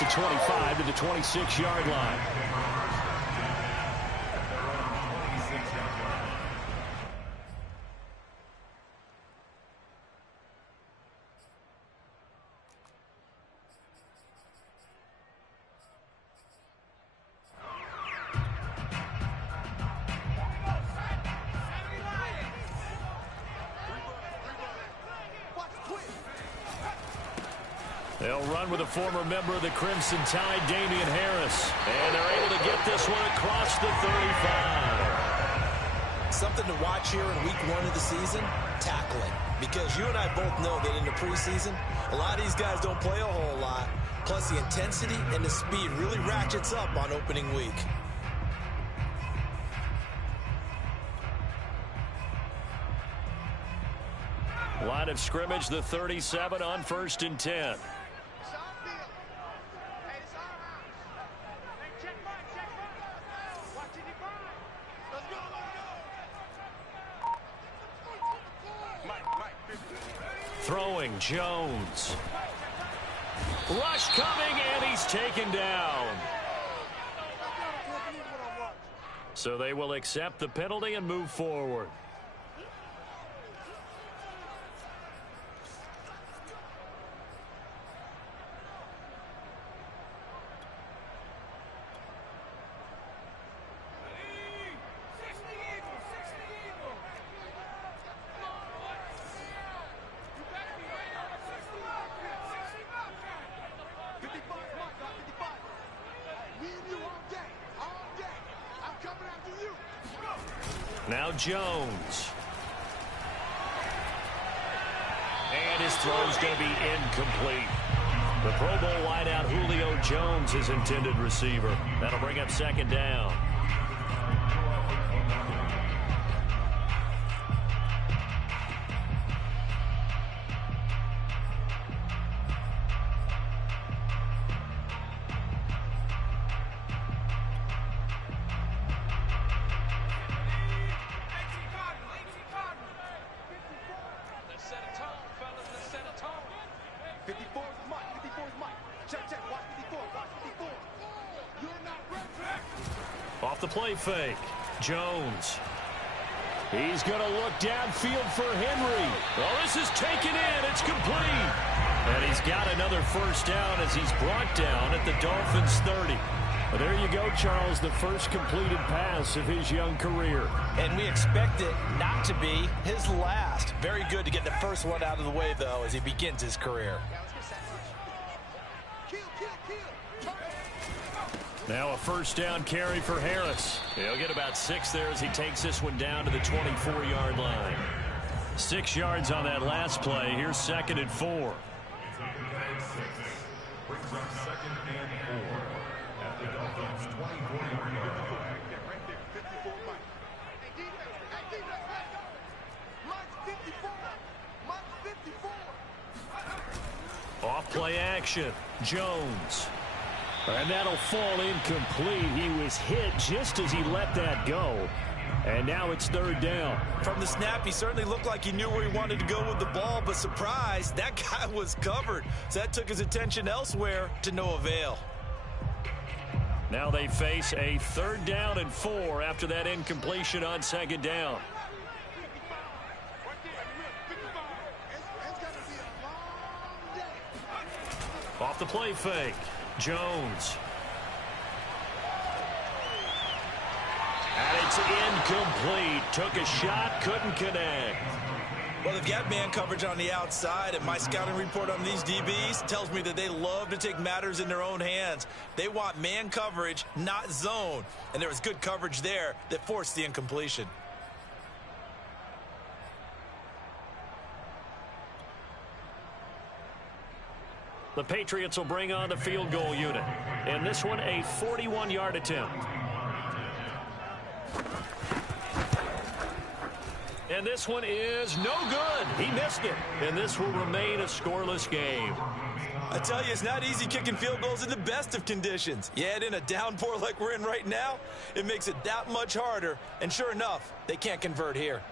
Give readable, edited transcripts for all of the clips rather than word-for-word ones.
the 25 to the 26-yard line. They'll run with a former member of the Crimson Tide, Damian Harris. And they're able to get this one across the 35. Something to watch here in week 1 of the season, tackling. Because you and I both know that in the preseason, a lot of these guys don't play a whole lot. Plus the intensity and the speed really ratchets up on opening week. Line of scrimmage, the 37 on 1st and 10. Throwing, Jones. Rush coming, and he's taken down. So they will accept the penalty and move forward. Now Jones. And his throw's going to be incomplete. The Pro Bowl wideout Julio Jones, his intended receiver. That'll bring up 2nd down. Off the play fake, Jones. He's going to look downfield for Henry. Well, this is taken in. It's complete. And he's got another 1st down as he's brought down at the Dolphins' 30. Well, there you go, Charles, the first completed pass of his young career. And we expect it not to be his last. Very good to get the first one out of the way, though, as he begins his career. Now a 1st down carry for Harris. He'll get about 6 there as he takes this one down to the 24-yard line. 6 yards on that last play. Here's 2nd and 4. Off play action, Jones. And that'll fall incomplete. He was hit just as he let that go. And now it's 3rd down. From the snap, he certainly looked like he knew where he wanted to go with the ball, but surprise, that guy was covered. So that took his attention elsewhere to no avail. Now they face a 3rd down and 4 after that incompletion on 2nd down. Off the play fake, Jones. And it's incomplete. Took a shot, couldn't connect. Well, they've got man coverage on the outside, and my scouting report on these DBs tells me that they love to take matters in their own hands. They want man coverage, not zone. And there was good coverage there that forced the incompletion. The Patriots will bring on the field goal unit. And this one, a 41-yard attempt. And this one is no good. He missed it. And this will remain a scoreless game. I tell you, it's not easy kicking field goals in the best of conditions. You add in a downpour like we're in right now, it makes it that much harder. And sure enough, they can't convert here.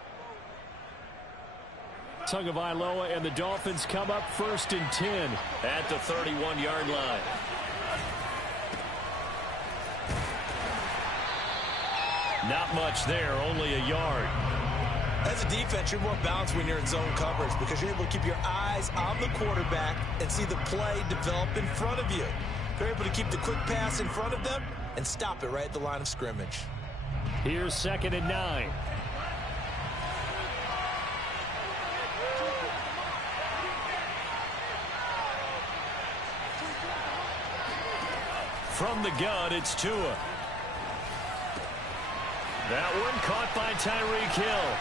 Tagovailoa and the Dolphins come up 1st and 10 at the 31-yard line. Not much there, only a yard. As a defense, you're more balanced when you're in zone coverage because you're able to keep your eyes on the quarterback and see the play develop in front of you. You're able to keep the quick pass in front of them and stop it right at the line of scrimmage. Here's 2nd and 9. From the gun, it's Tua. That one caught by Tyreek Hill.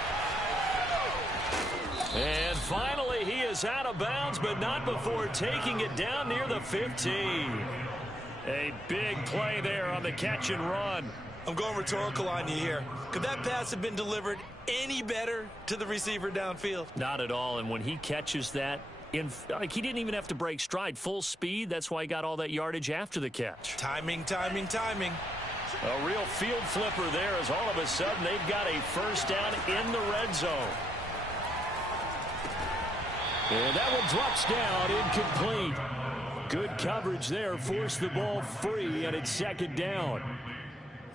And finally, he is out of bounds, but not before taking it down near the 15. A big play there on the catch and run. I'm going rhetorical on you here. Could that pass have been delivered any better to the receiver downfield? Not at all, and when he catches that, he didn't even have to break stride. Full speed, that's why he got all that yardage after the catch. Timing, timing, timing. A real field flipper there as all of a sudden they've got a first down in the red zone. And that one drops down, incomplete. Good coverage there, forced the ball free, and it's 2nd down.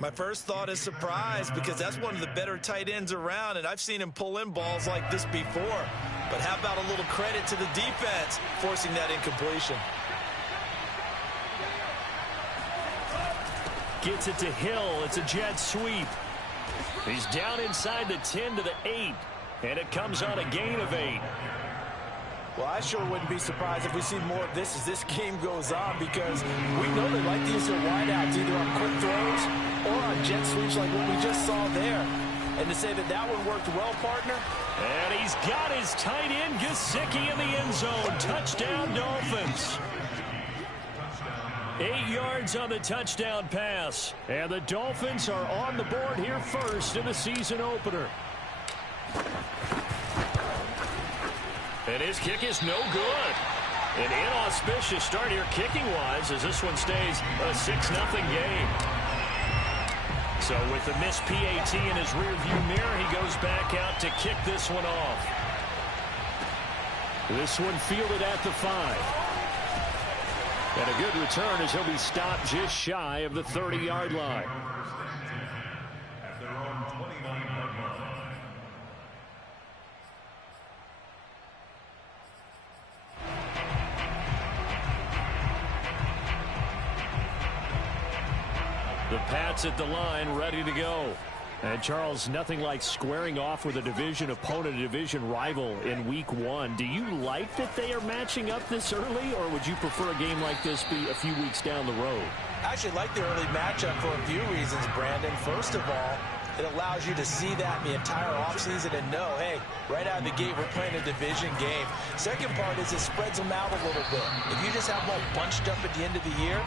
My first thought is surprise because that's one of the better tight ends around, and I've seen him pull in balls like this before. But how about a little credit to the defense forcing that incompletion? Gets it to Hill. It's a jet sweep. He's down inside the 10 to the 8, and it comes on a gain of 8. Well, I sure wouldn't be surprised if we see more of this as this game goes on because we know they like to use their wideouts either on quick throws or on jet sweeps like what we just saw there. And to say that that one worked well, partner. And he's got his tight end, Gesicki, in the end zone. Touchdown, Dolphins. 8 yards on the touchdown pass. And the Dolphins are on the board here first in the season opener. And his kick is no good. An inauspicious start here kicking-wise as this one stays a 6-0 game. So with the missed PAT in his rearview mirror, he goes back out to kick this one off. This one fielded at the 5. And a good return as he'll be stopped just shy of the 30-yard line. The Pats at the line, ready to go. And, Charles, nothing like squaring off with a division opponent, a division rival in Week 1. Do you like that they are matching up this early, or would you prefer a game like this be a few weeks down the road? I actually like the early matchup for a few reasons, Brandon. First of all, it allows you to see that the entire offseason and know, hey, right out of the gate, we're playing a division game. Second part is it spreads them out a little bit. If you just have them all bunched up at the end of the year,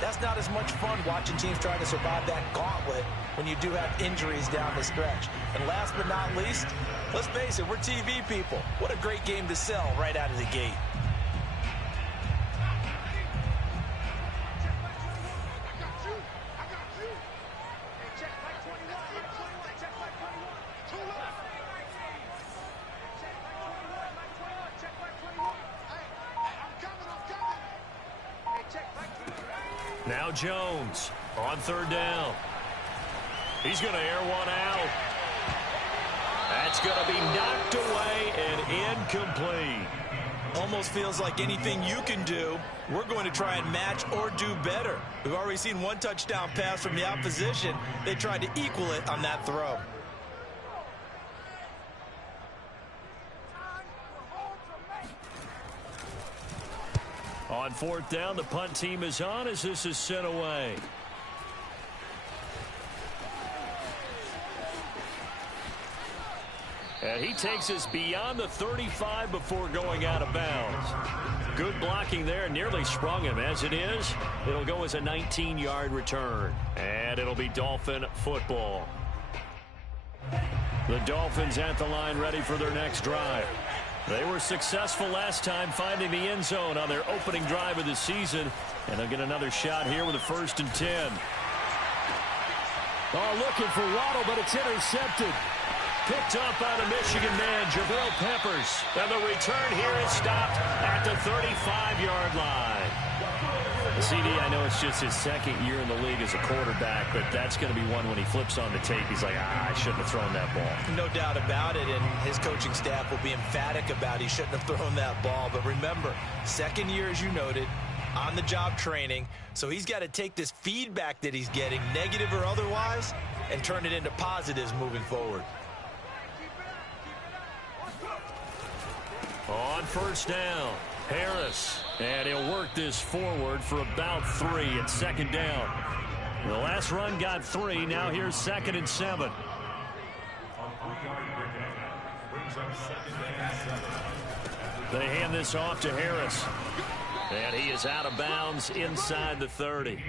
that's not as much fun watching teams trying to survive that gauntlet when you do have injuries down the stretch. And last but not least, let's face it, we're TV people. What a great game to sell right out of the gate. Now Jones on 3rd down. He's going to air one out. That's going to be knocked away and incomplete. Almost feels like anything you can do, we're going to try and match or do better. We've already seen one touchdown pass from the opposition. They tried to equal it on that throw. On 4th down, the punt team is on as this is sent away. And he takes us beyond the 35 before going out of bounds. Good blocking there, nearly sprung him. As it is, it'll go as a 19-yard return. And it'll be Dolphin football. The Dolphins at the line, ready for their next drive. They were successful last time finding the end zone on their opening drive of the season. And they'll get another shot here with a 1st and 10. Oh, looking for Waddle, but it's intercepted. Picked up by the Michigan man, Jabril Peppers. And the return here is stopped at the 35-yard line. CD, I know it's just his second year in the league as a quarterback, but that's going to be one when he flips on the tape. He's like, I shouldn't have thrown that ball. No doubt about it, and his coaching staff will be emphatic about he shouldn't have thrown that ball. But remember, second year, as you noted, on-the-job training, so he's got to take this feedback that he's getting, negative or otherwise, and turn it into positives moving forward. On first down, Harris, and he'll work this forward for about 3 at second down. The last run got 3. Now here's 2nd and 7. They hand this off to Harris, and he is out of bounds inside the 30.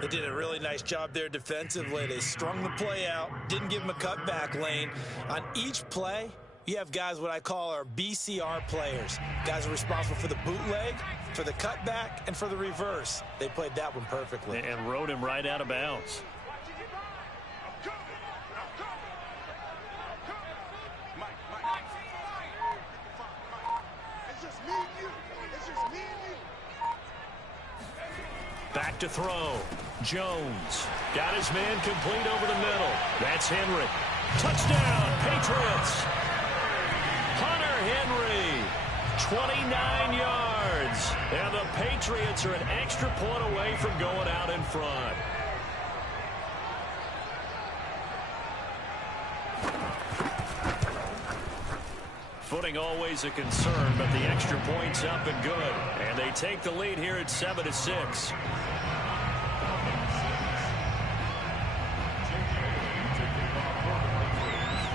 They did a really nice job there defensively. They strung the play out, didn't give him a cutback lane. On each play, you have guys what I call our BCR players. Guys are responsible for the bootleg, for the cutback, and for the reverse. They played that one perfectly. And rode him right out of bounds. Back to throw. Jones got his man complete over the middle. That's Henry. Touchdown, Patriots. Hunter Henry, 29 yards. And the Patriots are an extra point away from going out in front. Footing always a concern, but the extra point's up and good. And they take the lead here at 7-6.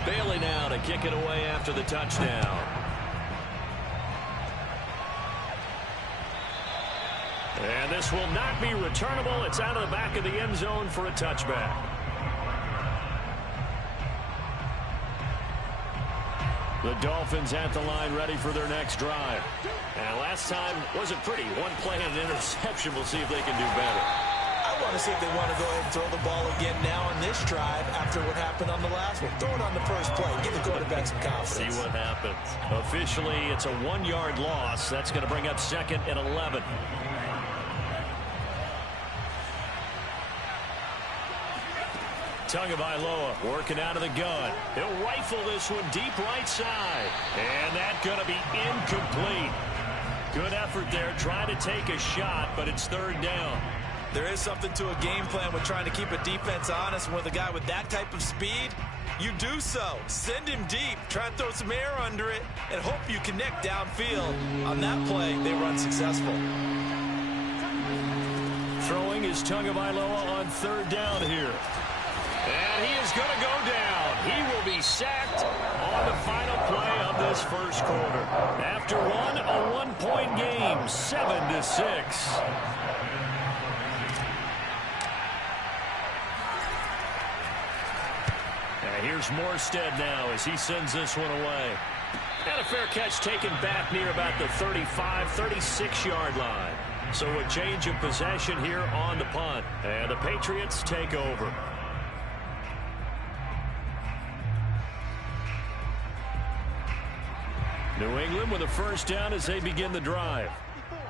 Bailey now to kick it away after the touchdown. And this will not be returnable. It's out of the back of the end zone for a touchback. The Dolphins at the line ready for their next drive. And last time wasn't pretty. One play and an interception. We'll see if they can do better. I want to see if they want to go ahead and throw the ball again now on this drive after what happened on the last one. Throw it on the first play. Give the quarterback some confidence. See what happens. Officially, it's a 1-yard loss. That's going to bring up 2nd and 11. Tagovailoa working out of the gun. He'll rifle this one deep right side. And that's going to be incomplete. Good effort there trying to take a shot, but it's 3rd down. There is something to a game plan with trying to keep a defense honest. With a guy with that type of speed, you do so. Send him deep. Try and throw some air under it and hope you connect downfield. On that play, they were unsuccessful. Throwing is Tagovailoa on 3rd down here. And he is going to go down. He will be sacked on the final play of this first quarter. After a 1-point game, 7-6. Here's Morstead now as he sends this one away. And a fair catch taken back near about the 35, 36-yard line. So a change of possession here on the punt. And the Patriots take over. New England with a first down as they begin the drive.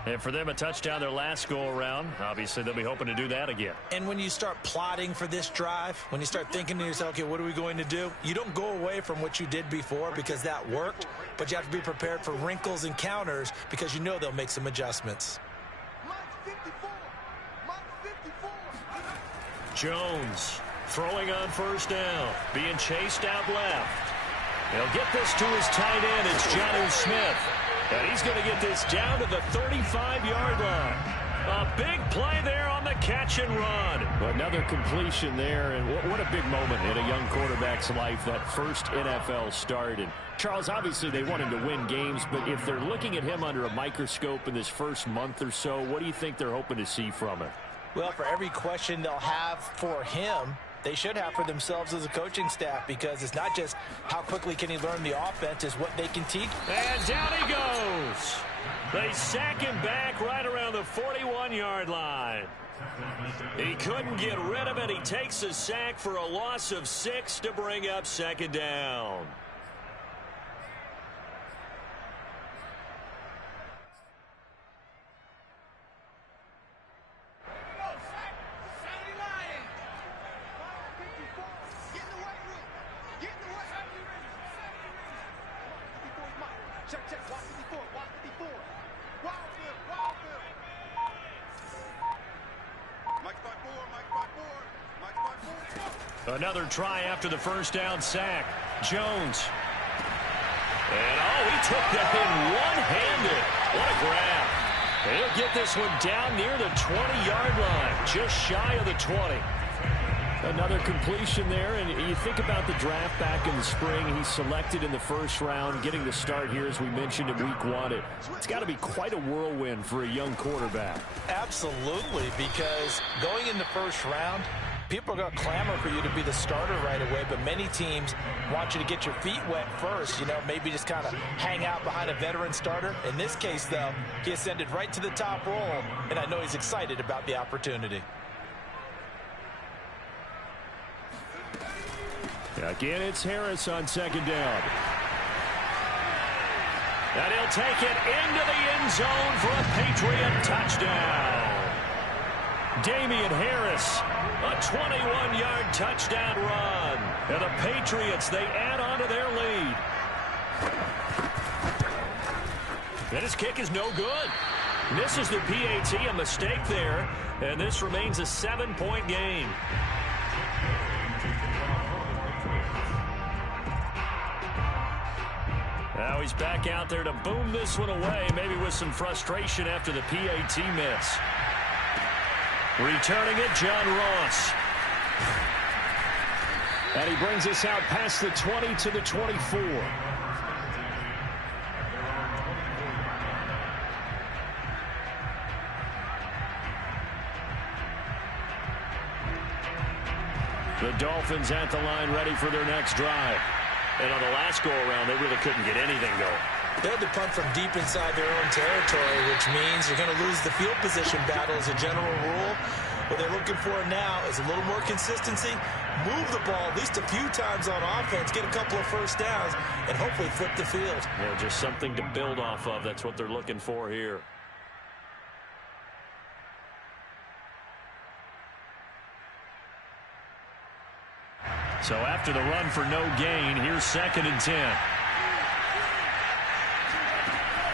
And for them, a touchdown their last go-around. Obviously, they'll be hoping to do that again. And when you start plotting for this drive, when you start thinking to yourself, okay, what are we going to do? You don't go away from what you did before because that worked, but you have to be prepared for wrinkles and counters because you know they'll make some adjustments. Jones throwing on first down, being chased out left. He'll get this to his tight end. It's Jonnu Smith. And he's going to get this down to the 35-yard line. A big play there on the catch and run. Another completion there, and what a big moment in a young quarterback's life, that first NFL start. And Charles, obviously they want him to win games, but if they're looking at him under a microscope in this first month or so, what do you think they're hoping to see from him? Well, for every question they'll have for him, they should have for themselves as a coaching staff, because it's not just how quickly can he learn the offense, it's what they can teach. And down he goes. They sack him back right around the 41-yard line. He couldn't get rid of it. He takes a sack for a loss of 6 to bring up 2nd down. Another try after the first down sack. Jones. And, oh, he took that in one-handed. What a grab. And he'll get this one down near the 20-yard line, just shy of the 20. Another completion there, and you think about the draft back in the spring. He's selected in the first round, getting the start here, as we mentioned, in week 1. It's got to be quite a whirlwind for a young quarterback. Absolutely, because going in the first round, people are going to clamor for you to be the starter right away, but many teams want you to get your feet wet first, maybe just kind of hang out behind a veteran starter. In this case, though, he ascended right to the top roll, and I know he's excited about the opportunity. Again, it's Harris on second down. And he'll take it into the end zone for a Patriot touchdown. Damian Harris, a 21-yard touchdown run. And the Patriots, they add on to their lead. And his kick is no good. Misses the PAT, a mistake there. And this remains a 7-point game. Now he's back out there to boom this one away, maybe with some frustration after the PAT miss. Returning it, John Ross. And he brings us out past the 20 to the 24. The Dolphins at the line, ready for their next drive. And on the last go-around, they really couldn't get anything going. They had to punt from deep inside their own territory, which means you're going to lose the field position battle as a general rule. What they're looking for now is a little more consistency, move the ball at least a few times on offense, get a couple of first downs, and hopefully flip the field. Yeah, just something to build off of. That's what they're looking for here. So after the run for no gain, here's 2nd and 10.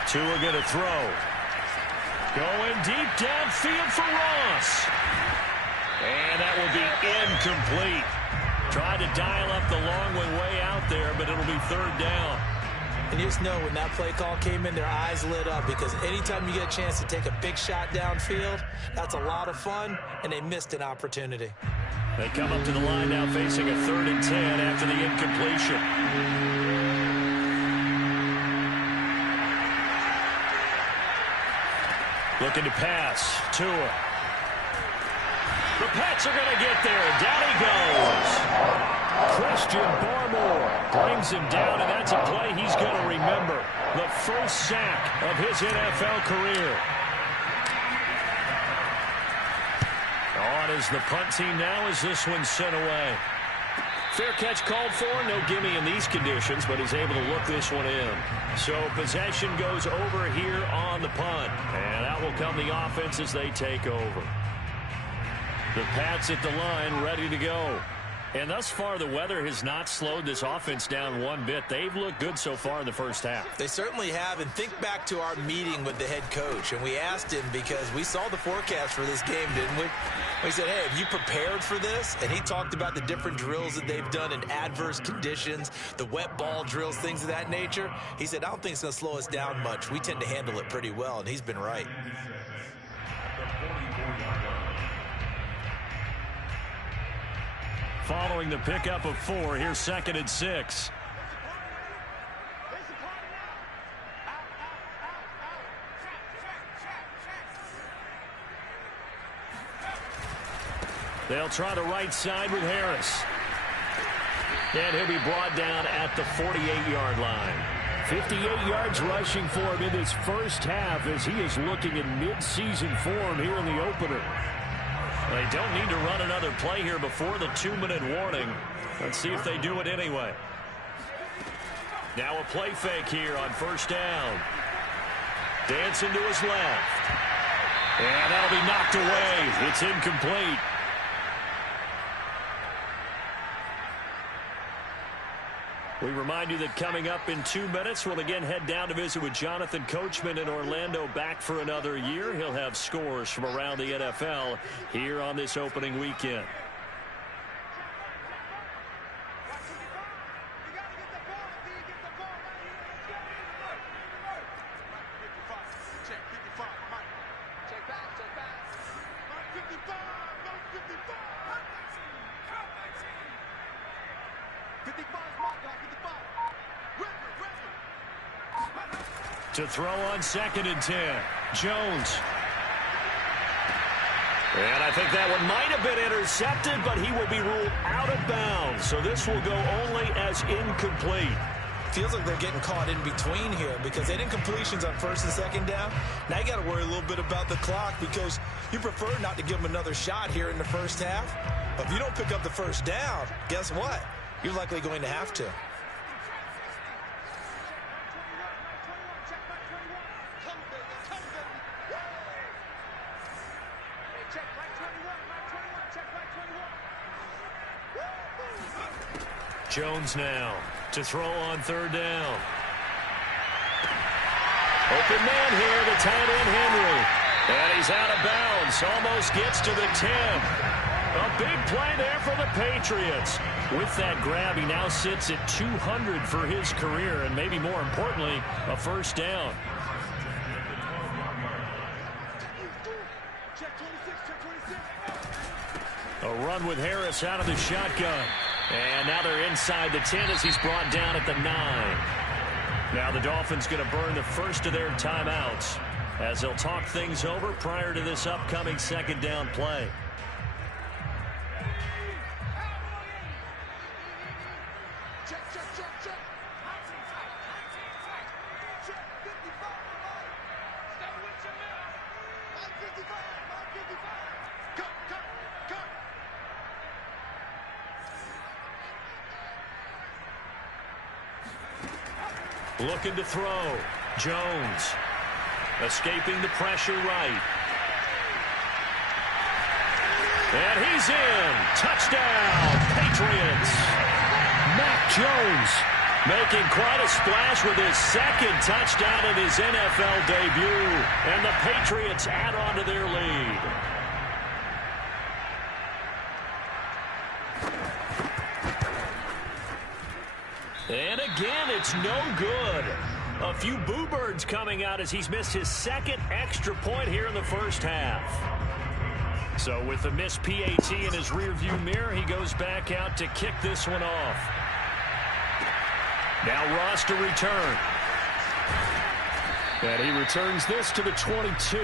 Tua going to throw. Going deep downfield for Ross. And that will be incomplete. Tried to dial up the long one way out there, but it'll be 3rd down. And you just know when that play call came in, their eyes lit up, because anytime you get a chance to take a big shot downfield, that's a lot of fun, and they missed an opportunity. They come up to the line now facing a 3rd and 10 after the incompletion. Looking to pass. Tua. The Pats are going to get there. Down he goes. Christian Barmore brings him down, and that's a play he's going to remember. The first sack of his NFL career. On is the punt team now as this one's sent away. Fair catch called for. No gimme in these conditions, but he's able to look this one in. So possession goes over here on the punt. And out will come the offense as they take over. The Pats at the line ready to go. And thus far, the weather has not slowed this offense down one bit. They've looked good so far in the first half. They certainly have. And think back to our meeting with the head coach. And we asked him, because we saw the forecast for this game, didn't we? We said, hey, have you prepared for this? And he talked about the different drills that they've done in adverse conditions, the wet ball drills, things of that nature. He said, I don't think it's going to slow us down much. We tend to handle it pretty well. And he's been right. Following the pickup of 4, here's 2nd and 6. They'll try the right side with Harris. And he'll be brought down at the 48-yard line. 58 yards rushing for him in this first half as he is looking in mid-season form here in the opener. They don't need to run another play here before the 2-minute warning. Let's see if they do it anyway. Now a play fake here on first down. Dancing to his left. And that'll be knocked away. It's incomplete. We remind you that coming up in 2 minutes, we'll again head down to visit with Jonathan Coachman in Orlando, back for another year. He'll have scores from around the NFL here on this opening weekend. To throw on 2nd and 10. Jones. And I think that one might have been intercepted, but he will be ruled out of bounds. So this will go only as incomplete. Feels like they're getting caught in between here because they didn't completions on 1st and 2nd down. Now you got to worry a little bit about the clock because you prefer not to give them another shot here in the first half. But if you don't pick up the 1st down, guess what? You're likely going to have to. Jones now to throw on 3rd down. Open man here, the tight end Henry. And he's out of bounds. Almost gets to the 10. A big play there for the Patriots. With that grab, he now sits at 200 for his career, and maybe more importantly, a 1st down. A run with Harris out of the shotgun. And now they're inside the 10 as he's brought down at the 9. Now the Dolphins going to burn the first of their timeouts as they'll talk things over prior to this upcoming 2nd down play. Looking to throw. Jones. Escaping the pressure right. And he's in. Touchdown, Patriots. Mac Jones making quite a splash with his 2nd touchdown in his NFL debut. And the Patriots add on to their lead. And again, it's no good. A few boo birds coming out as he's missed his 2nd extra point here in the first half. So with the missed PAT in his rearview mirror, he goes back out to kick this one off. Now Ross to return. And he returns this to the 22.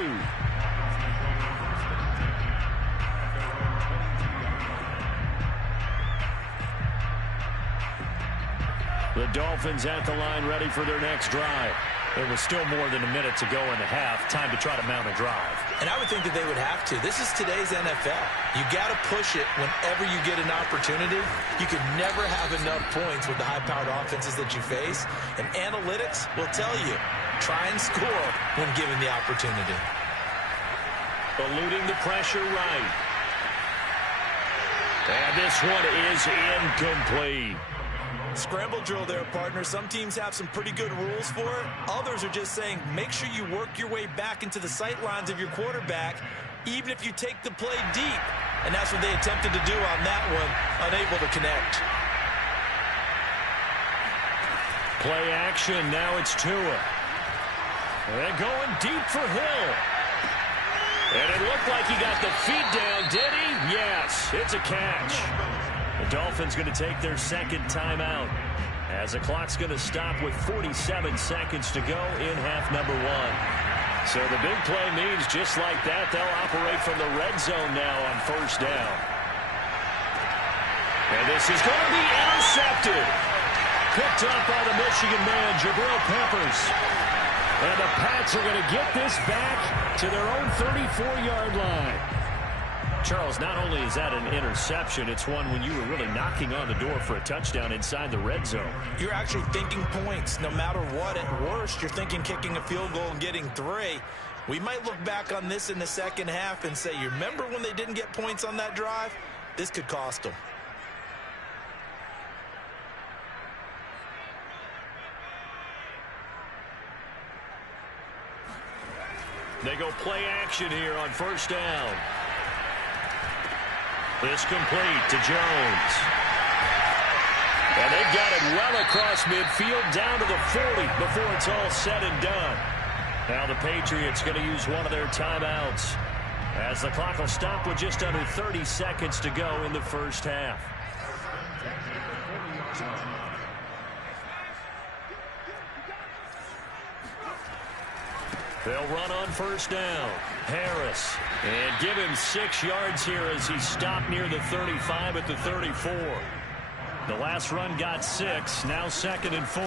The Dolphins at the line ready for their next drive. There was still more than a minute to go in the half. Time to try to mount a drive. And I would think that they would have to. This is today's NFL. You got to push it whenever you get an opportunity. You could never have enough points with the high-powered offenses that you face. And analytics will tell you, try and score when given the opportunity. Eluding the pressure right. And this one is incomplete. Scramble drill there, partner. Some teams have some pretty good rules for it. Others are just saying, make sure you work your way back into the sight lines of your quarterback, even if you take the play deep. And that's what they attempted to do on that one, unable to connect. Play action, now it's Tua. And going deep for Hill. And it looked like he got the feet down, did he? Yes, it's a catch. The Dolphins going to take their 2nd timeout as the clock's going to stop with 47 seconds to go in half number 1. So the big play means just like that, they'll operate from the red zone now on 1st down. And this is going to be intercepted. Picked up by the Michigan man, Jabril Peppers. And the Pats are going to get this back to their own 34-yard line. Charles, not only is that an interception, it's one when you were really knocking on the door for a touchdown inside the red zone. You're actually thinking points. No matter what, at worst, you're thinking kicking a field goal and getting 3. We might look back on this in the second half and say, you remember when they didn't get points on that drive? This could cost them. They go play action here on 1st down. This complete to Jones. And they've got it well across midfield down to the 40 before it's all said and done. Now the Patriots going to use one of their timeouts As the clock will stop with just under 30 seconds to go in the first half. They'll run on first down. Harris. And give him 6 yards here as he stopped near the 35 at the 34. The last run got 6. Now 2nd and 4.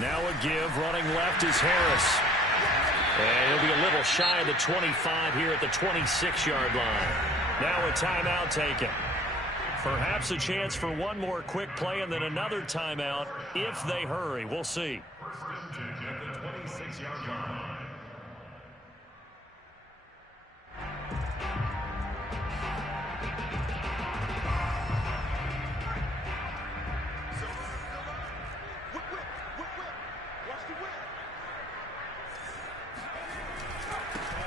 Now a give. Running left is Harris. And he'll be a little shy of the 25 here at the 26-yard line. Now a timeout taken. Perhaps a chance for one more quick play and then another timeout if they hurry. We'll see.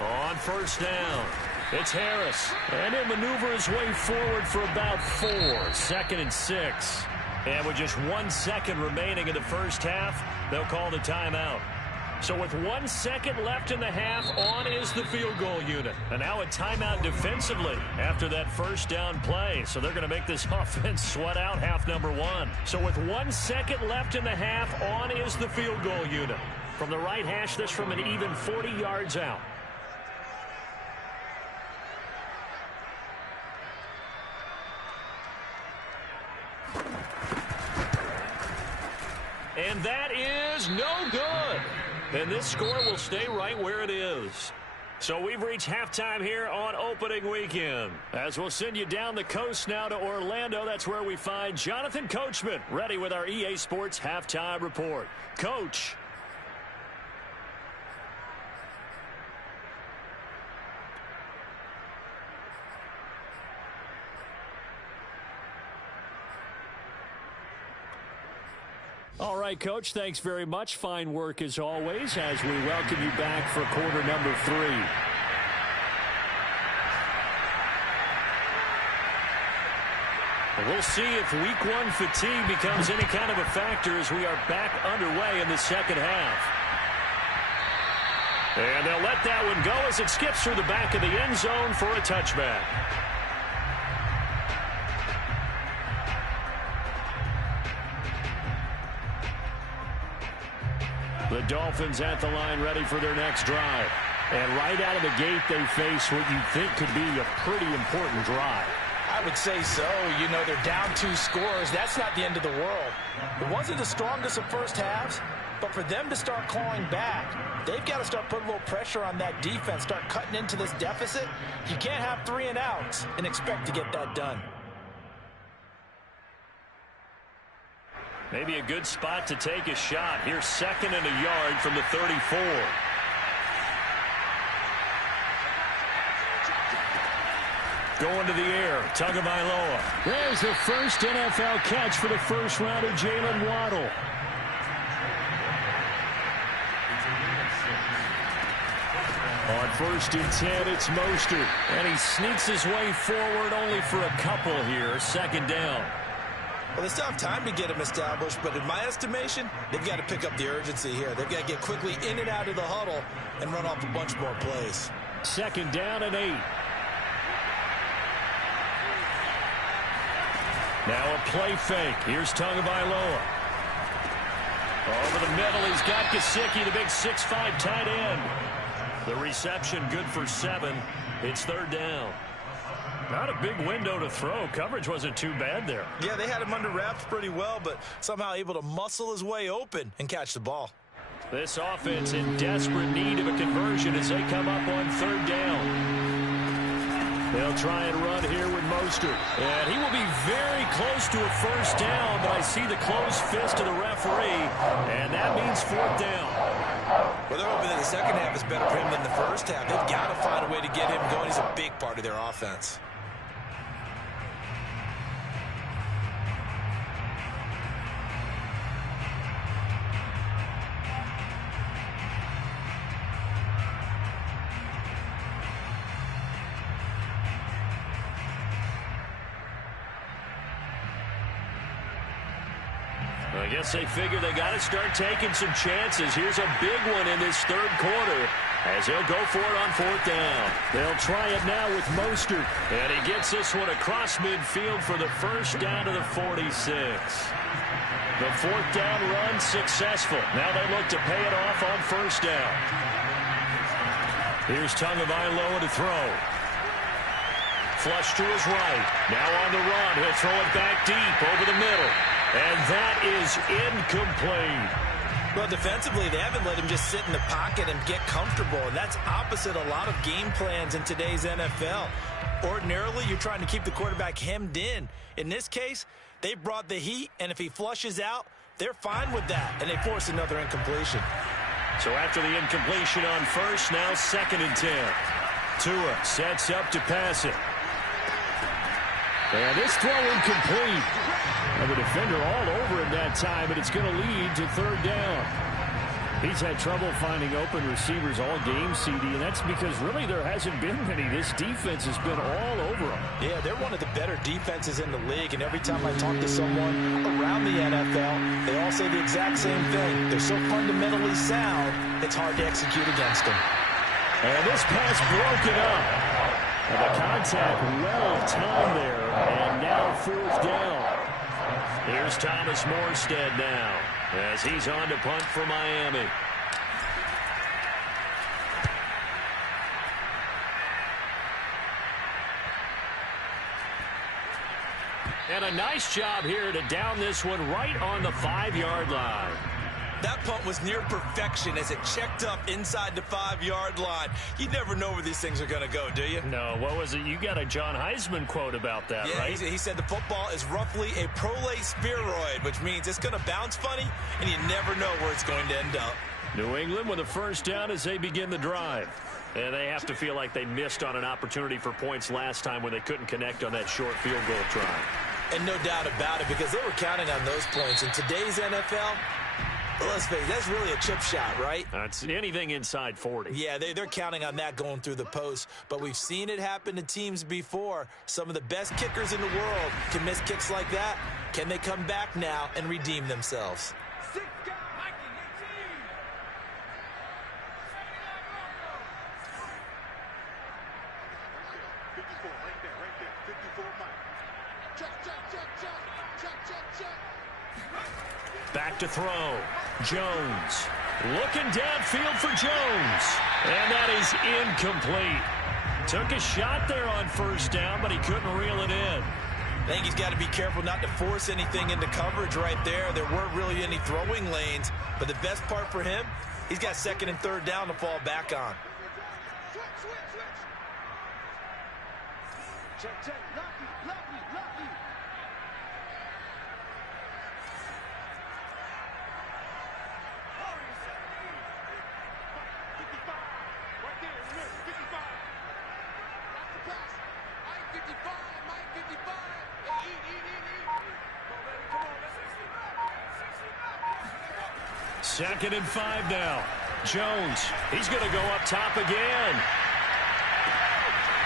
On first down, it's Harris. And he'll maneuver his way forward for about 4. 2nd and 6. And with just 1 second remaining in the first half, they'll call the timeout. So with 1 second left in the half, on is the field goal unit. And now a timeout defensively after that first down play. So they're going to make this offense sweat out half number 1. So with 1 second left in the half, on is the field goal unit. From the right hash, this from an even 40 yards out. And that is no good. And this score will stay right where it is. So we've reached halftime here on opening weekend. As we'll send you down the coast now to Orlando, that's where we find Jonathan Coachman ready with our EA Sports halftime report. Coach. All right, Coach, thanks very much. Fine work as always as we welcome you back for quarter number 3. We'll see if week 1 fatigue becomes any kind of a factor as we are back underway in the second half. And they'll let that one go as it skips through the back of the end zone for a touchback. The Dolphins at the line ready for their next drive. And right out of the gate, they face what you think could be a pretty important drive. I would say so. You know, they're down 2 scores. That's not the end of the world. It wasn't the strongest of first halves, but for them to start clawing back, they've got to start putting a little pressure on that defense, start cutting into this deficit. You can't have 3 and outs and expect to get that done. Maybe a good spot to take a shot. Here's 2nd and a yard from the 34. Going to the air, Tagovailoa. There's the first NFL catch for the first rounder, Jalen Waddle. On 1st and 10, it's Mostert. And he sneaks his way forward only for a couple here. 2nd down. Well, they still have time to get him established, but in my estimation, they've got to pick up the urgency here. They've got to get quickly in and out of the huddle and run off a bunch more plays. 2nd down and 8. Now a play fake. Here's Tagovailoa. Over the middle, he's got Gesicki, the big 6'5" tight end. The reception good for 7. It's 3rd down. Not a big window to throw. Coverage wasn't too bad there. Yeah, they had him under wraps pretty well, but somehow able to muscle his way open and catch the ball. This offense in desperate need of a conversion as they come up on 3rd down. They'll try and run here with Mostert. And he will be very close to a first down, but I see the closed fist of the referee, and that means 4th down. Well, they're hoping that the second half is better for him than the first half. They've got to find a way to get him going. He's a big part of their offense. I guess they figure they got to start taking some chances. Here's a big one in this 3rd quarter. as he'll go for it on 4th down. They'll try it now with Mostert. And he gets this one across midfield for the first down to the 46. The 4th down run successful. Now they look to pay it off on 1st down. Here's Tagovailoa to throw. Flush to his right. Now on the run. He'll throw it back deep over the middle. And that is incomplete. Well, defensively, they haven't let him just sit in the pocket and get comfortable. And that's opposite a lot of game plans in today's NFL. Ordinarily, you're trying to keep the quarterback hemmed in. In this case, they brought the heat, and if he flushes out, they're fine with that. And they force another incompletion. So after the incompletion on 1st, now 2nd and 10. Tua sets up to pass it. And this throw incomplete. And the defender all over him that time, but it's going to lead to 3rd down. He's had trouble finding open receivers all game, CD, and that's because really there hasn't been many. This defense has been all over them. Yeah, they're one of the better defenses in the league, and every time I talk to someone around the NFL, they all say the exact same thing. They're so fundamentally sound, it's hard to execute against them. And this pass broken up. And the contact well timed there, and now 4th down. Here's Thomas Morstead now as he's on to punt for Miami. And a nice job here to down this one right on the 5-yard line. That punt was near perfection as it checked up inside the 5-yard line. You never know where these things are going to go, do you? No, what was it? You got a John Heisman quote about that, yeah, right? He said the football is roughly a prolate spheroid, which means it's going to bounce funny, and you never know where it's going to end up. New England with a 1st down as they begin the drive. And they have to feel like they missed on an opportunity for points last time when they couldn't connect on that short field goal try. And no doubt about it, because they were counting on those points. In today's NFL, let's face it, that's really a chip shot, right? It's anything inside 40. Yeah, they're counting on that going through the post. But we've seen it happen to teams before. Some of the best kickers in the world can miss kicks like that. Can they come back now and redeem themselves? Back to throw. Jones. Looking downfield for Jones. And that is incomplete. Took a shot there on 1st down, but he couldn't reel it in. I think he's got to be careful not to force anything into coverage right there. There weren't really any throwing lanes. But the best part for him, he's got 2nd and 3rd down to fall back on. Check. Lucky. Second and 5 now. Jones, he's going to go up top again.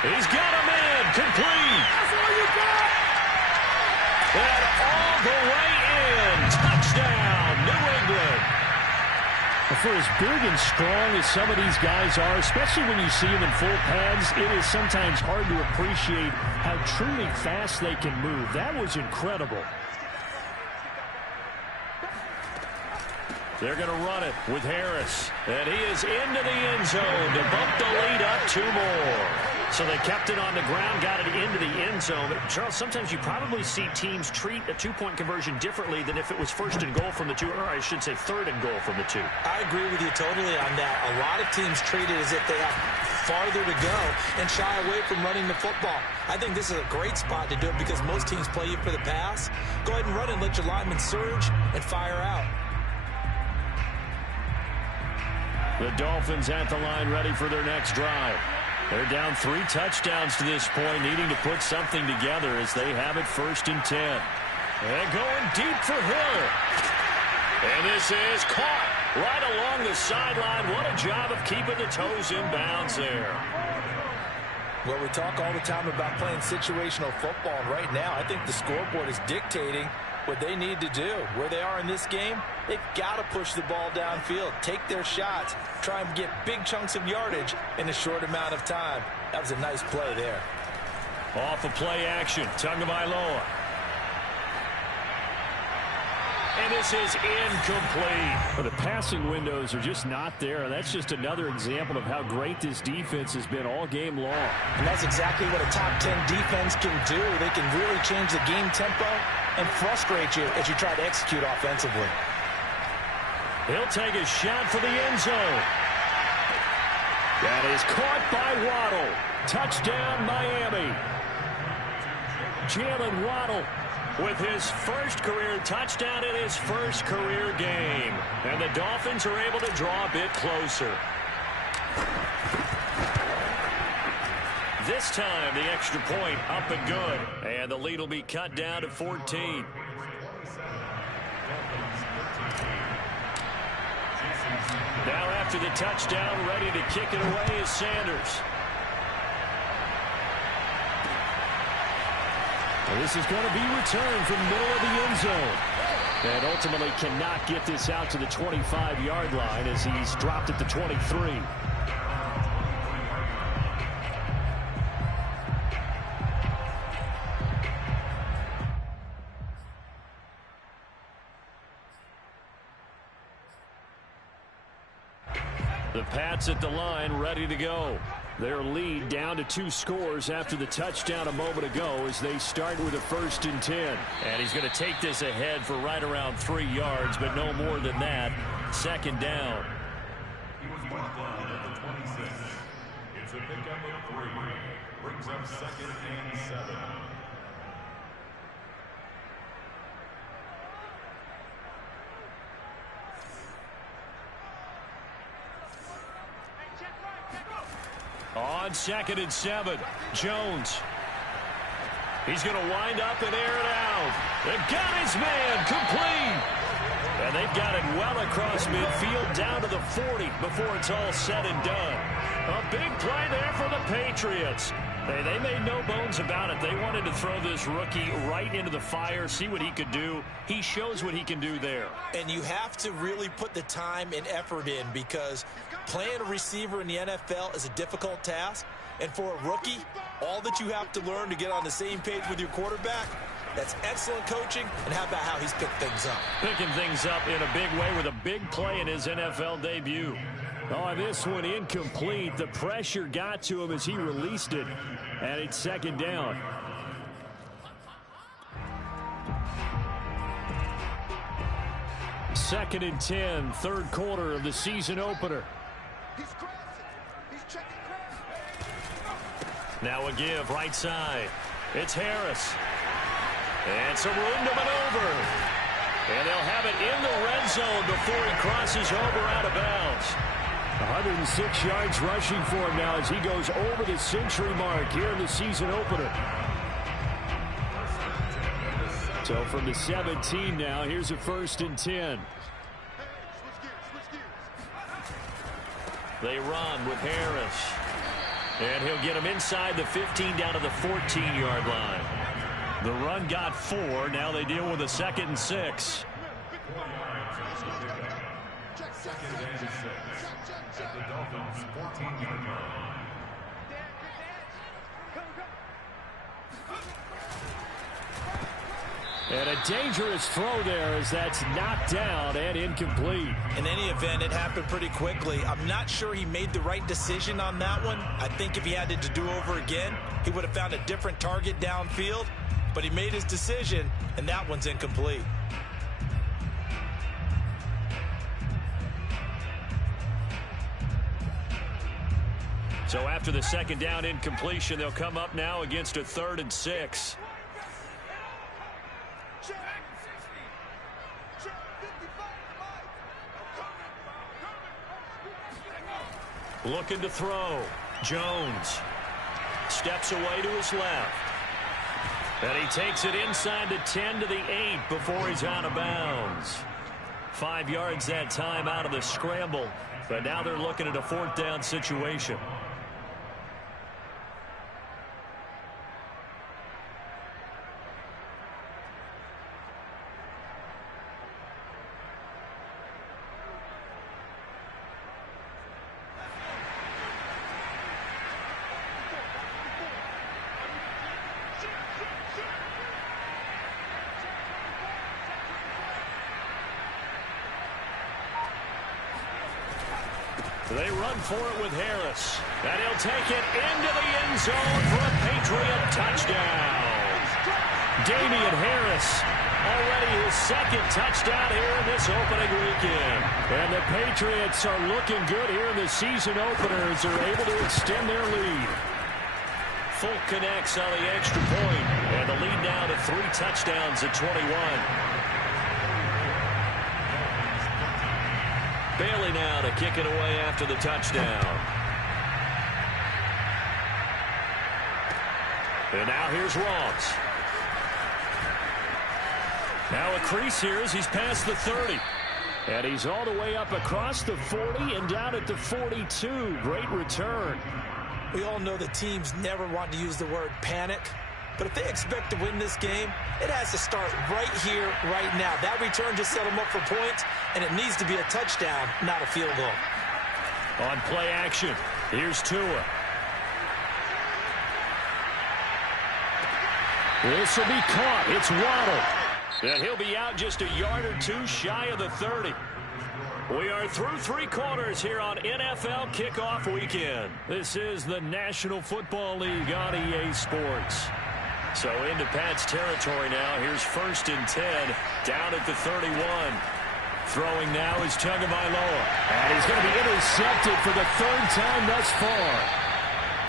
He's got him in. Complete. That's all you got. And all the way in. Touchdown, New England. For as big and strong as some of these guys are, especially when you see them in full pads, it is sometimes hard to appreciate how truly fast they can move. That was incredible. They're going to run it with Harris. And he is into the end zone to bump the lead up 2 more. So they kept it on the ground, got it into the end zone. But Charles, sometimes you probably see teams treat a 2-point conversion differently than if it was 1st and goal from the 2, or I should say 3rd and goal from the 2. I agree with you totally on that. A lot of teams treat it as if they have farther to go and shy away from running the football. I think this is a great spot to do it because most teams play you for the pass. Go ahead and run it, let your linemen surge and fire out. The Dolphins at the line ready for their next drive. They're down 3 touchdowns to this point, needing to put something together as they have it 1st and 10. And going deep for Hill. And this is caught right along the sideline. What a job of keeping the toes in bounds there. Well, we talk all the time about playing situational football, and right now I think the scoreboard is dictating what they need to do. Where they are in this game, they've got to push the ball downfield, take their shots, try and get big chunks of yardage in a short amount of time. That was a nice play there. Off of play action, Tagovailoa. And this is incomplete. Well, the passing windows are just not there. That's just another example of how great this defense has been all game long. And that's exactly what a top 10 defense can do. They can really change the game tempo and frustrate you as you try to execute offensively. He'll take a shot for the end zone. That is caught by Waddle. Touchdown, Miami. Jalen Waddle with his first career touchdown in his first career game. And the Dolphins are able to draw a bit closer. This time, the extra point up and good. And the lead will be cut down to 14. Now after the touchdown, ready to kick it away is Sanders. And this is going to be returned from the middle of the end zone. And ultimately cannot get this out to the 25-yard line as he's dropped at the 23. The Pats at the line, ready to go. Their lead down to 2 scores after the touchdown a moment ago as they start with a 1st and 10. And he's going to take this ahead for right around 3 yards, but no more than that. 2nd down. He was brought down at the 26. It's a pickup of 3. Brings up 2nd and 7. On 2nd and 7, Jones. He's going to wind up and air it out. They've got his man complete. And they've got it well across midfield down to the 40 before it's all said and done. A big play there for the Patriots. They made no bones about it. They wanted to throw this rookie right into the fire, see what he could do. He shows what he can do there. And you have to really put the time and effort in because playing a receiver in the NFL is a difficult task. And for a rookie, all that you have to learn to get on the same page with your quarterback, that's excellent coaching. And how about how he's picked things up? Picking things up in a big way with a big play in his NFL debut. Oh, this one incomplete. The pressure got to him as he released it. And it's 2nd down. Second and 10, 3rd quarter of the season opener. Now a give right side. It's Harris. And some room to maneuver. And they'll have it in the red zone before he crosses over out of bounds. 106 yards rushing for him now as he goes over the century mark here in the season opener. So from the 17 now, here's a 1st and 10. They run with Harris. And he'll get him inside the 15 down to the 14-yard line. The run got 4. Now they deal with a 2nd and 6. At the Dolphins' 14-yard line. And a dangerous throw there as that's knocked down and incomplete. In any event, it happened pretty quickly. I'm not sure he made the right decision on that one. I think if he had to do over again, he would have found a different target downfield. But he made his decision, and that one's incomplete. So after the 2nd down incompletion, they'll come up now against a 3rd and 6. Looking to throw. Jones steps away to his left. And he takes it inside the 10 to the 8 before he's out of bounds. 5 yards that time out of the scramble. But now they're looking at a 4th down situation. They run for it with Harris. And he'll take it into the end zone for a Patriot touchdown. Damian Harris, already his second touchdown here in this opening weekend. And the Patriots are looking good here in the season opener as they're able to extend their lead. Folk connects on the extra point, and the lead now to 3 touchdowns at 21. Bailey now to kick it away after the touchdown. And now here's Ross. Now a crease here as he's past the 30. And he's all the way up across the 40 and down at the 42. Great return. We all know the teams never want to use the word panic. But if they expect to win this game, it has to start right here, right now. That return just set them up for points, and it needs to be a touchdown, not a field goal. On play action, here's Tua. This will be caught. It's Waddle. And he'll be out just a yard or two shy of the 30. We are through 3 quarters here on NFL Kickoff Weekend. This is the National Football League on EA Sports. So into Pat's territory now. Here's 1st and 10 down at the 31. Throwing now is Tagovailoa. And he's going to be intercepted for the 3rd time thus far.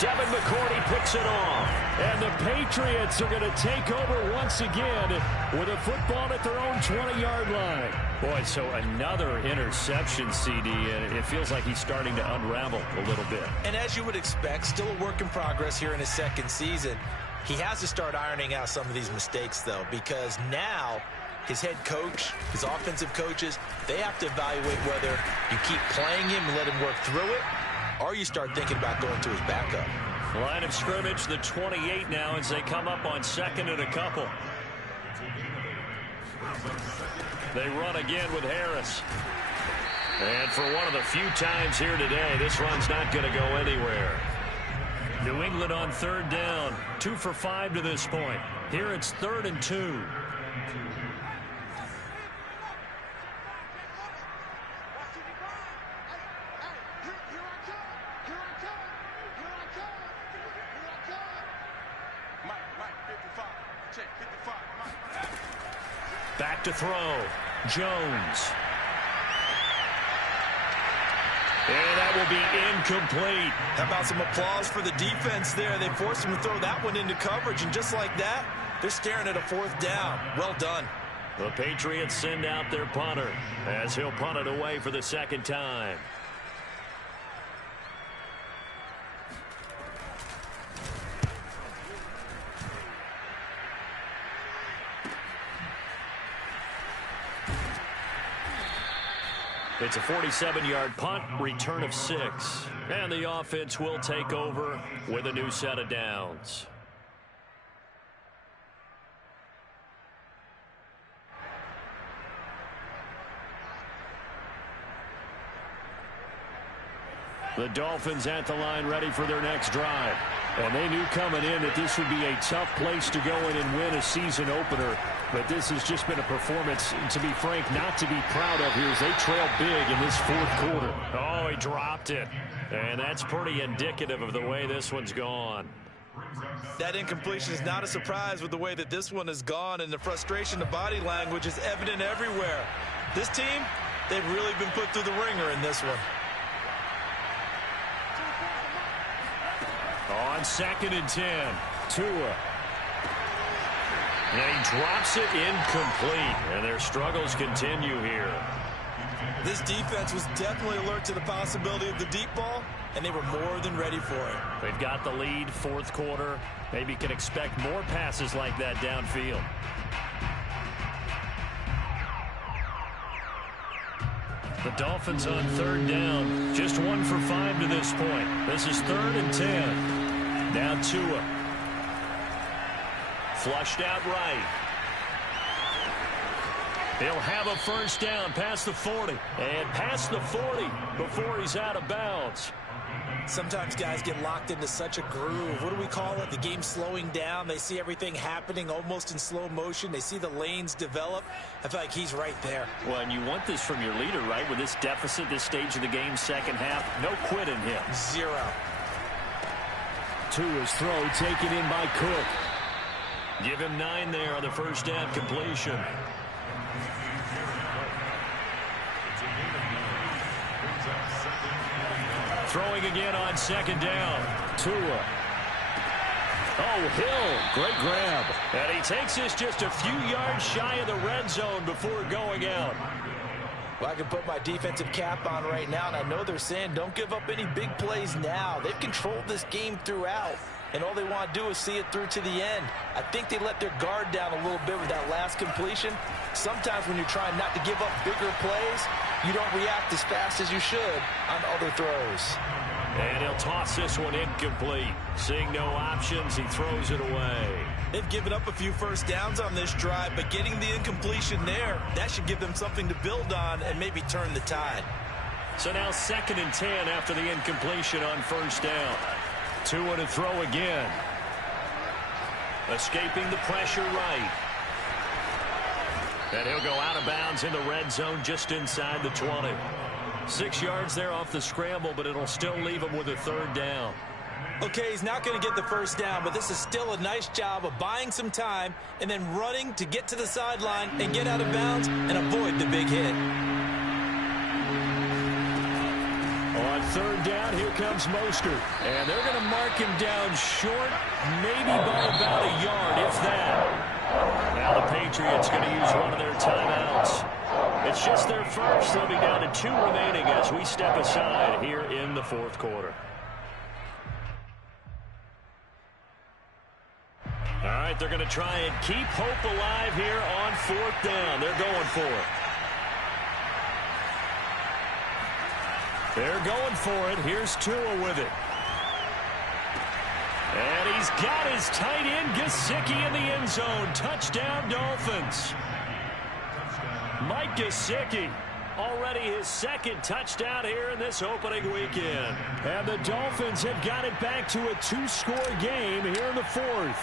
Devin McCourty picks it off. And the Patriots are going to take over once again with a football at their own 20-yard line. Boy, so another interception, CD, and it feels like he's starting to unravel a little bit. And as you would expect, still a work in progress here in his 2nd season. He has to start ironing out some of these mistakes, though, because now his head coach, his offensive coaches, they have to evaluate whether you keep playing him and let him work through it, or you start thinking about going to his backup. Line of scrimmage, the 28 now, as they come up on 2nd and a couple. They run again with Harris. And for one of the few times here today, this run's not going to go anywhere. New England on 3rd down. 2 for 5 to this point. Here it's 3rd and 2. Back to throw. Jones. And that will be incomplete. How about some applause for the defense there? They forced him to throw that one into coverage, and just like that, they're staring at a 4th down. Well done. The Patriots send out their punter as he'll punt it away for the 2nd time. It's a 47-yard punt, return of 6. And the offense will take over with a new set of downs. The Dolphins at the line ready for their next drive. And they knew coming in that this would be a tough place to go in and win a season opener. But this has just been a performance, to be frank, not to be proud of here as they trail big in this 4th quarter. Oh, he dropped it. And that's pretty indicative of the way this one's gone. That incompletion is not a surprise with the way that this one has gone, and the frustration, the body language is evident everywhere. This team, they've really been put through the ringer in this one. On 2nd and 10, Tua. And he drops it incomplete, and their struggles continue here. This defense was definitely alert to the possibility of the deep ball, and they were more than ready for it. They've got the lead, 4th quarter. Maybe can expect more passes like that downfield. The Dolphins on 3rd down. Just 1 for 5 to this point. This is 3rd and 10. Now Tua. Flushed out right. He'll have a 1st down past the 40. And past the 40 before he's out of bounds. Sometimes guys get locked into such a groove. What do we call it? The game slowing down. They see everything happening almost in slow motion. They see the lanes develop. I feel like he's right there. Well, and you want this from your leader, right? With this deficit, this stage of the game, second half, no quit in him. 0. To his throw, taken in by Cook. Give him 9 there on the first down completion. Throwing again on second down. Tua. Oh, Hill. Great grab. And he takes this just a few yards shy of the red zone before going out. Well, I can put my defensive cap on right now, and I know they're saying don't give up any big plays now. They've controlled this game throughout, and all they want to do is see it through to the end. I think they let their guard down a little bit with that last completion. Sometimes when you're trying not to give up bigger plays, you don't react as fast as you should on other throws. And he'll toss this one incomplete. Seeing no options, he throws it away. They've given up a few first downs on this drive, but getting the incompletion there, that should give them something to build on and maybe turn the tide. So now 2nd and 10 after the incompletion on first down. Tua to throw again. Escaping the pressure right. And he'll go out of bounds in the red zone just inside the 20. 6 yards there off the scramble, but it'll still leave him with a 3rd down. Okay, he's not going to get the first down, but this is still a nice job of buying some time and then running to get to the sideline and get out of bounds and avoid the big hit. On 3rd down, here comes Mostert. And they're going to mark him down short, maybe by about a yard, if that. Now the Patriots going to use one of their timeouts. It's just their first. They'll be down to 2 remaining as we step aside here in the 4th quarter. All right, they're going to try and keep hope alive here on 4th down. They're going for it. They're going for it. Here's Tua with it. And he's got his tight end, Gesicki, in the end zone. Touchdown, Dolphins. Mike Gesicki, already his 2nd touchdown here in this opening weekend. And the Dolphins have got it back to a 2-score game here in the 4th.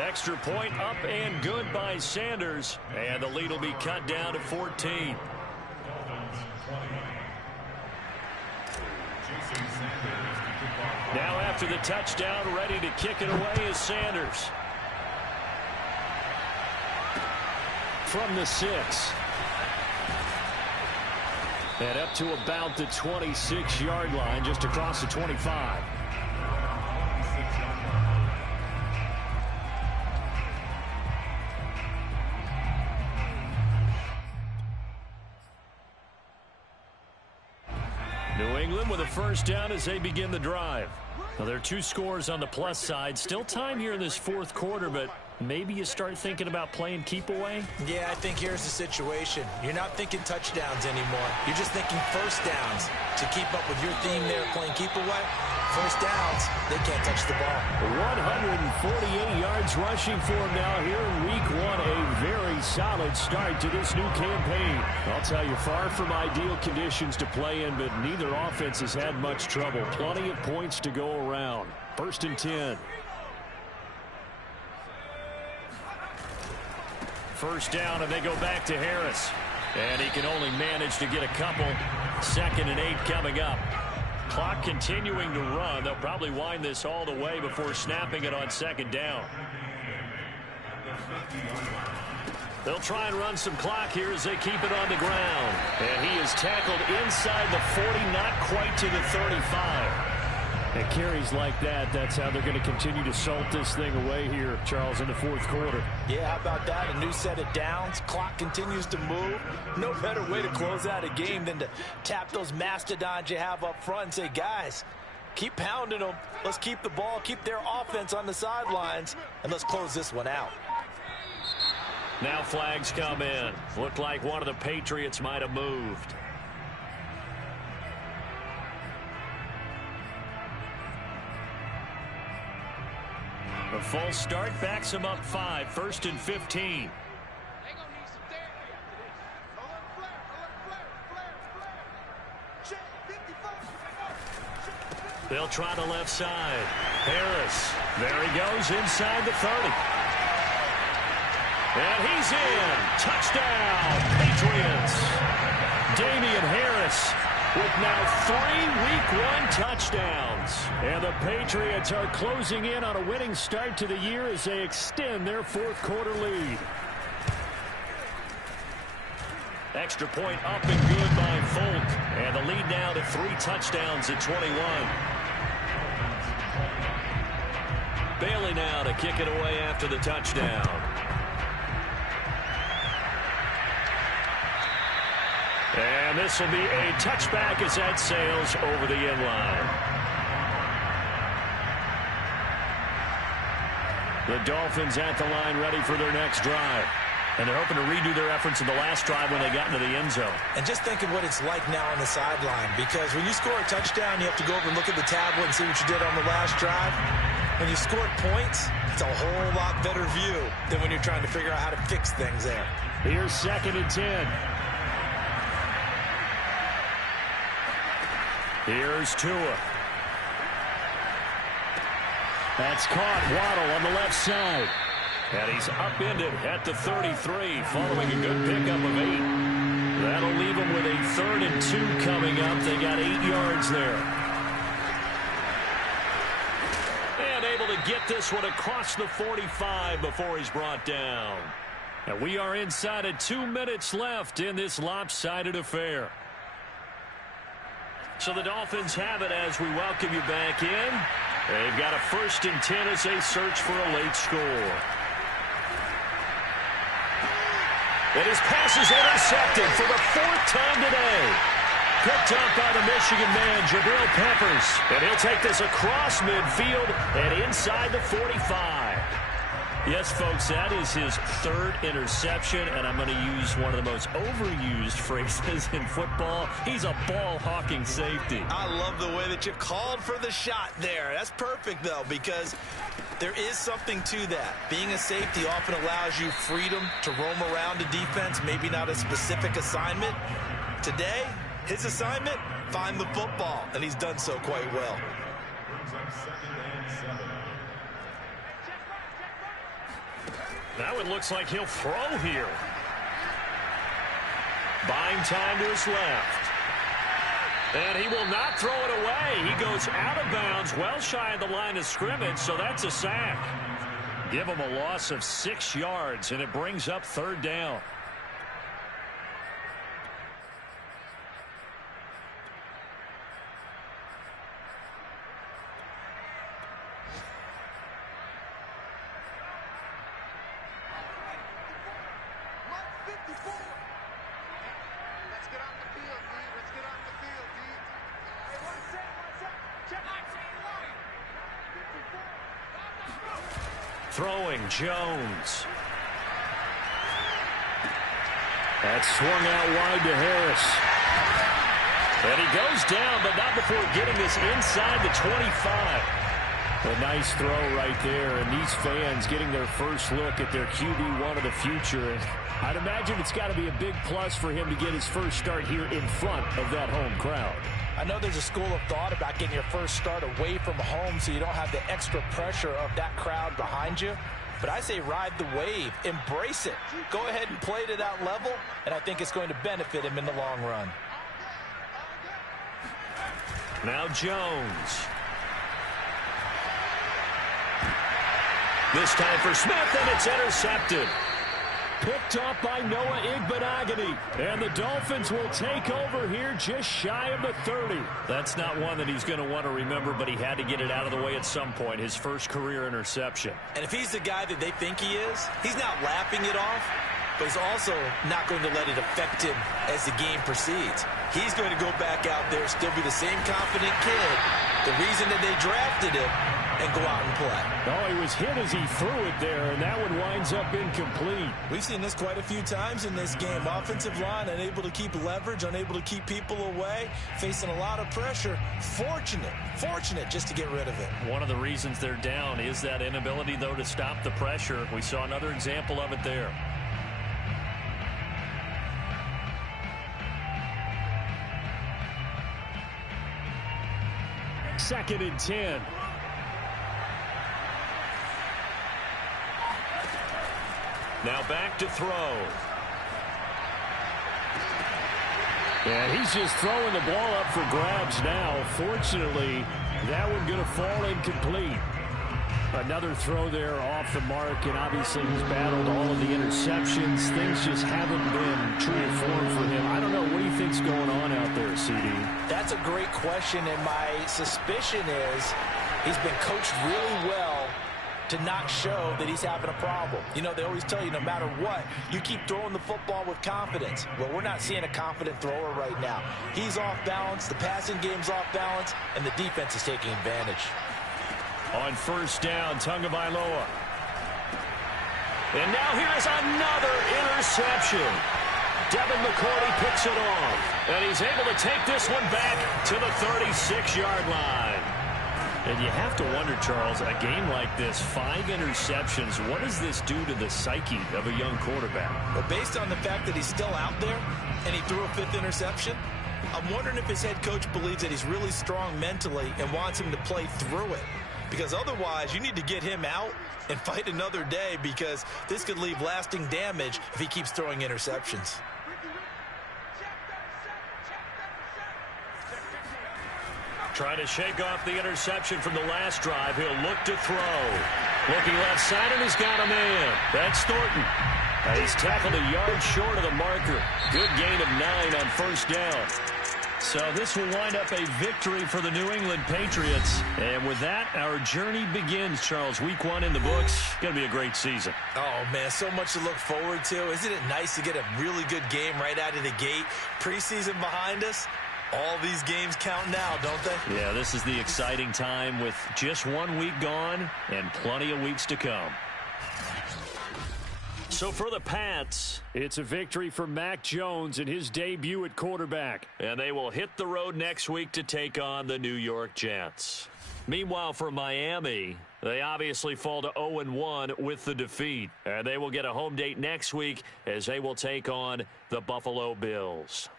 Extra point up and good by Sanders. And the lead will be cut down to 14. Now after the touchdown, ready to kick it away is Sanders. From the 6. And up to about the 26-yard line, just across the 25. New England with a first down as they begin the drive. Well, there are 2 scores on the plus side. Still time here in this 4th quarter, but maybe you start thinking about playing keep away? Yeah, I think here's the situation. You're not thinking touchdowns anymore. You're just thinking first downs. To keep up with your theme there, playing keep away, first downs, they can't touch the ball. 148 yards rushing for him now here in week 1. A very solid start to this new campaign. I'll tell you, far from ideal conditions to play in, but neither offense has had much trouble. Plenty of points to go around. 1st and 10. First down, and they go back to Harris. And he can only manage to get a couple. 2nd and 8 coming up. Clock continuing to run. They'll probably wind this all the way before snapping it on 2nd down. They'll try and run some clock here as they keep it on the ground. And he is tackled inside the 40, not quite to the 35. And carries like that, that's how they're going to continue to salt this thing away here, Charles, in the 4th quarter. Yeah, how about that? A new set of downs. Clock continues to move. No better way to close out a game than to tap those mastodons you have up front and say, guys, keep pounding them. Let's keep the ball, keep their offense on the sidelines, and let's close this one out. Now flags come in. Looked like one of the Patriots might have moved. A false start backs him up 5. 1st and 15. They'll try the left side. Harris. There he goes inside the 30. And he's in. Touchdown, Patriots. Damian Harris with now 3 Week 1 touchdowns. And the Patriots are closing in on a winning start to the year as they extend their fourth quarter lead. Extra point up and good by Folk. And the lead now to 3 touchdowns at 21. Bailey now to kick it away after the touchdown. And this will be a touchback as that sails over the end line. The Dolphins at the line ready for their next drive. And they're hoping to redo their efforts in the last drive when they got into the end zone. And just think of what it's like now on the sideline, because when you score a touchdown, you have to go over and look at the tablet and see what you did on the last drive. When you scored points, it's a whole lot better view than when you're trying to figure out how to fix things there. Here's 2nd and 10. Here's Tua. That's caught. Waddle on the left side. And he's upended at the 33 following a good pickup of 8. That'll leave him with a 3rd and 2 coming up. They got 8 yards there. And able to get this one across the 45 before he's brought down. And we are inside of 2 minutes left in this lopsided affair. So the Dolphins have it as we welcome you back in. They've got a 1st and 10 as they search for a late score. And his pass is intercepted for the 4th time today. Picked up by the Michigan man, Jabril Peppers. And he'll take this across midfield and inside the 45. Yes, folks, that is his 3rd interception, and I'm going to use one of the most overused phrases in football. He's a ball-hawking safety. I love the way that you called for the shot there. That's perfect, though, because there is something to that. Being a safety often allows you freedom to roam around a defense, maybe not a specific assignment. Today, his assignment, find the football, and he's done so quite well. Now it looks like he'll throw here. Buying time to his left. And he will not throw it away. He goes out of bounds, well shy of the line of scrimmage, so that's a sack. Give him a loss of 6 yards, and it brings up 3rd down. Throwing Jones. That swung out wide to Harris. And he goes down, but not before getting this inside the 25. A nice throw right there, and these fans getting their first look at their QB1 of the future. And I'd imagine it's got to be a big plus for him to get his first start here in front of that home crowd. I know there's a school of thought about getting your first start away from home so you don't have the extra pressure of that crowd behind you. But I say ride the wave. Embrace it. Go ahead and play to that level, and I think it's going to benefit him in the long run. Now Jones. This time for Smith, and it's intercepted. Picked up by Noah Igbenogany. And the Dolphins will take over here just shy of the 30. That's not one that he's going to want to remember, but he had to get it out of the way at some point. His first career interception. And if he's the guy that they think he is, he's not laughing it off, but he's also not going to let it affect him as the game proceeds. He's going to go back out there, still be the same confident kid, the reason that they drafted him, and go out and play. Oh, he was hit as he threw it there, and that one winds up incomplete. We've seen this quite a few times in this game. Offensive line unable to keep leverage, unable to keep people away, facing a lot of pressure. Fortunate just to get rid of it. One of the reasons they're down is that inability, though, to stop the pressure. We saw another example of it there. 2nd and 10. Now back to throw. And he's just throwing the ball up for grabs now. Fortunately, that one going to fall incomplete. Another throw there off the mark, and obviously he's battled all of the interceptions. Things just haven't been true to form for him. I don't know. What do you think's going on out there, CD? That's a great question, and my suspicion is he's been coached really well to not show that he's having a problem. You know, they always tell you no matter what, you keep throwing the football with confidence. Well, we're not seeing a confident thrower right now. He's off balance, the passing game's off balance, and the defense is taking advantage. On first down, Tagovailoa. And now here is another interception. Devin McCourty picks it off, and he's able to take this one back to the 36-yard line. And you have to wonder, Charles, a game like this, 5 interceptions, what does this do to the psyche of a young quarterback? Well, based on the fact that he's still out there and he threw a 5th interception, I'm wondering if his head coach believes that he's really strong mentally and wants him to play through it. Because otherwise, you need to get him out and fight another day, because this could leave lasting damage if he keeps throwing interceptions. Trying to shake off the interception from the last drive. He'll look to throw. Looking left side, and he's got a man. That's Thornton. He's tackled a yard short of the marker. Good gain of 9 on first down. So this will wind up a victory for the New England Patriots. And with that, our journey begins, Charles. Week 1 in the books. Going to be a great season. Oh, man, so much to look forward to. Isn't it nice to get a really good game right out of the gate? Preseason behind us. All these games count now, don't they? Yeah, this is the exciting time with just 1 week gone and plenty of weeks to come. So for the Pats, it's a victory for Mac Jones in his debut at quarterback. And they will hit the road next week to take on the New York Jets. Meanwhile, for Miami, they obviously fall to 0-1 with the defeat. And they will get a home date next week as they will take on the Buffalo Bills.